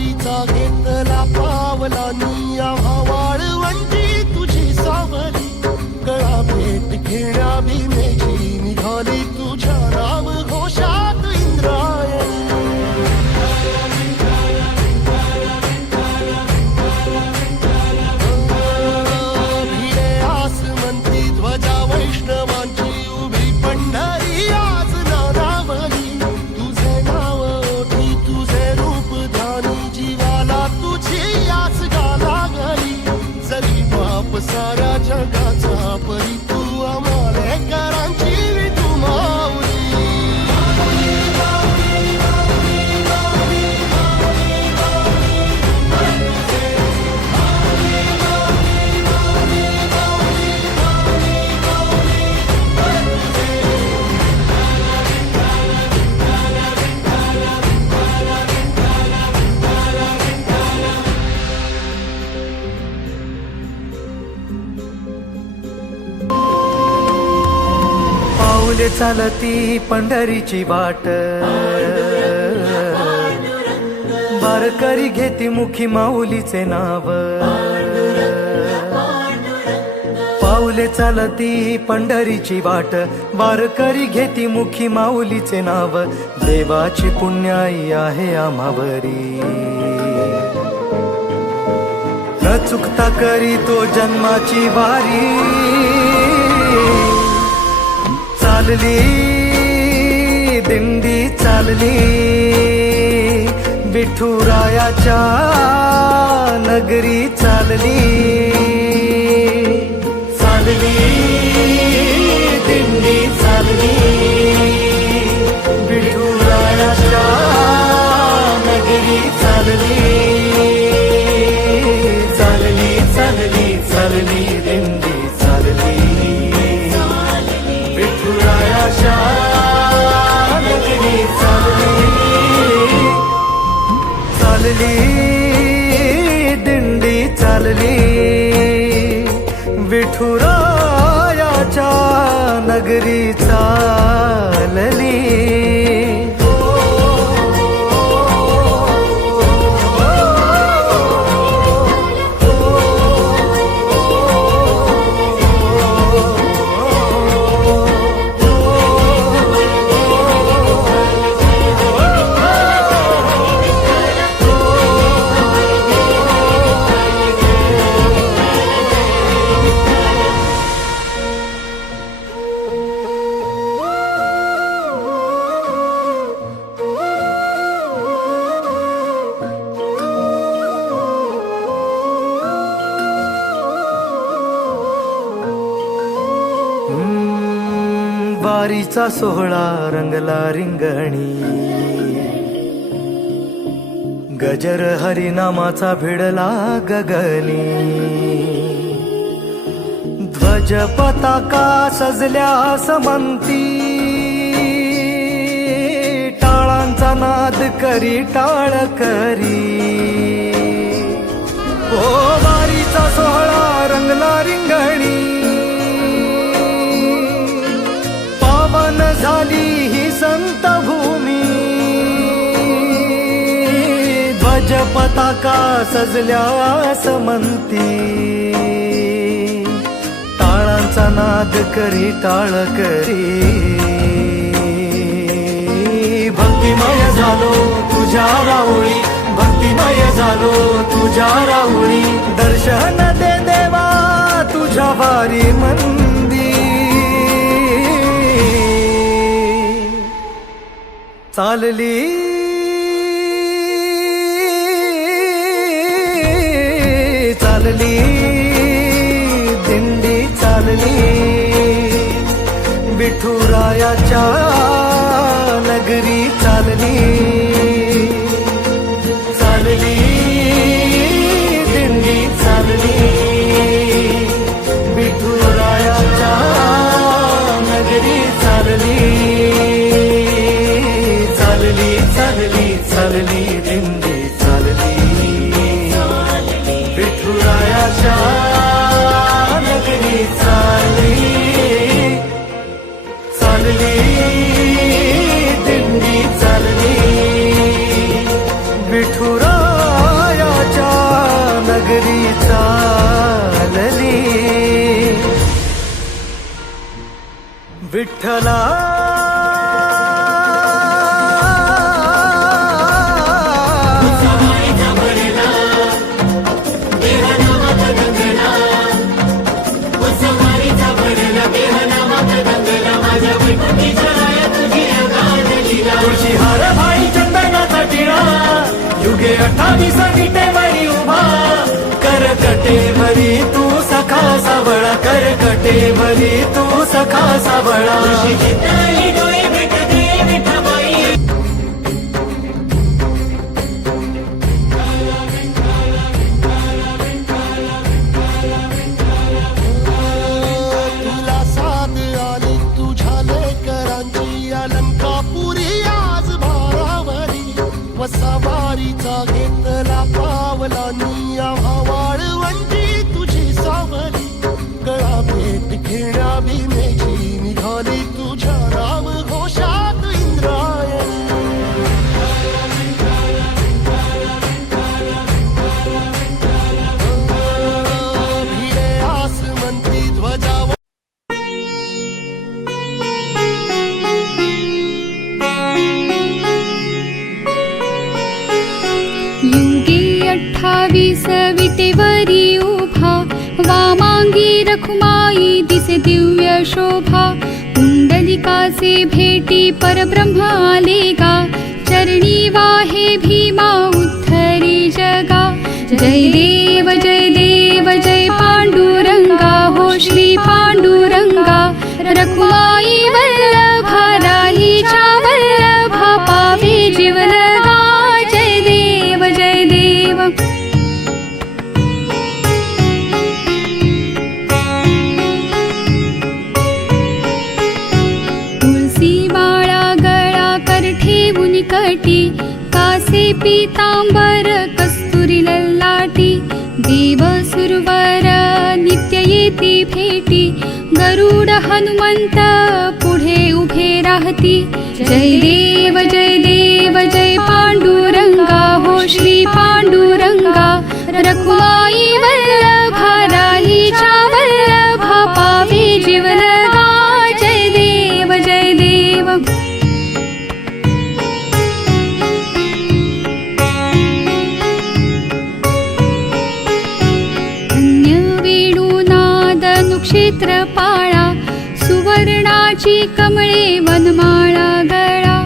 वारीचा घेतला पावलानी आम्हा वाळवंटी तुझी सावली गळा भेट घेण्या भीमेची निघाली तुझ्या नाम घोषात इंद्रायणी भिडे आसमंती ध्वजा वैष्णवांची उभी पंढरी आज नारावली तुझे नाव ओठी तुझे रूप ध्यानी जीवाला तुझी आस गाला गली जरी बाप साऱ्या जगाचा परी तू आम्हाला करांची तू माऊली पाऊले चालती पंढरीची वाट वारकरी घेती मुखी माऊलीचे नाव पाऊले चालती पंढरीची वाट वारकरी घेती मुखी माऊलीचे नाव देवाची पुण्याई आहे आम्हावरी न चुकता करी तो जन्माची वारी चालली दिंडी चालली विठुरायाच्या नगरी चालली चालली दिंडी चालली विठुरायाच्या नगरी चालली चालली चालली चालली दिंडी चालली विठुरायाच्या नगरी चालली चालली दिंडी चालली विठुरायाच्या नगरी चालली वारीचा सोहळा रंगला रिंगणी गजर हरिनामाचा भिडला गगनी ध्वज पताका सजल्या समंती टाळांचा नाद करी टाळ करी ओ वारीचा सोहळा रंगला रिंगणी झाली ही संत भूमी ध्वज पताका सजल्या समंती टाळांचा नाद करी टाळ करी भक्तिमय झालो तुझ्या राऊळी भक्तिमय झालो तुझ्या राऊळी दर्शन दे देवा तुझ्या वारी मंदी चालली चालली दिंडी चालली विठुरायाच्या नगरी चालली चालली दिंडी चालली विठुरायाच्या नगरी चालली चालली चालली चालली दिंडी चालली विठुरायाच्या नगरी चालली चालली दिंडी चालली विठ्ठला तुळशी हार भाई चंदनाचा टिळा युगे 28 विटेवरी उभा करकटेवरी तू सखा सावळा करकटेवरी तू सखा सावळा तुला साथ आली तुझ्या लेकरांची अलंकापुरी आज भारावरी वसावारीचा घेतला पावलांनी आम्हा वाळवंटी तुझी सावली गळा भेट घेण्या भीमेची निघाली तुझ्या राम घोषात इंद्रायणी भिडे आसमंती ध्वजा युगे 28 विटेवरी उभा वामांगी रखुमाई दिसे दिव्य शोभा कुंडलिकाचे भेटी परब्रह्म आले गा चरणी वाहे भीमा उद्धरी जगा जय देव जय पांडुरंगा हो श्री पांडुरंगा रखुमाई वल्लभा राहीच्या वल्लभा पावे जीवलगा जय देव जय देव तुळसी बाळा गळा कर ठेवून कटी कासे पीतांबर कस्तुरी ललाटी देव सुरवर नित्य येती भेटी गरुड हनुमंत पुढे उभे राहती जय देव जय पांडुरंगा हो श्री पांडुरंगा रखुमाई वल्लभा राहीच्या वल्लभा पावे जीवलगा जय देव जय देव धन्य वेणुनाद नुक्षेत्र पाळा सुवर्णाची कमळे वनमाळा गळा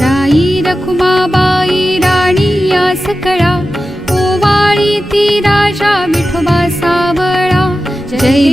राई रखुमाबाई राणी या सकळा ओवाळी ती राजा विठोबा सावळा जय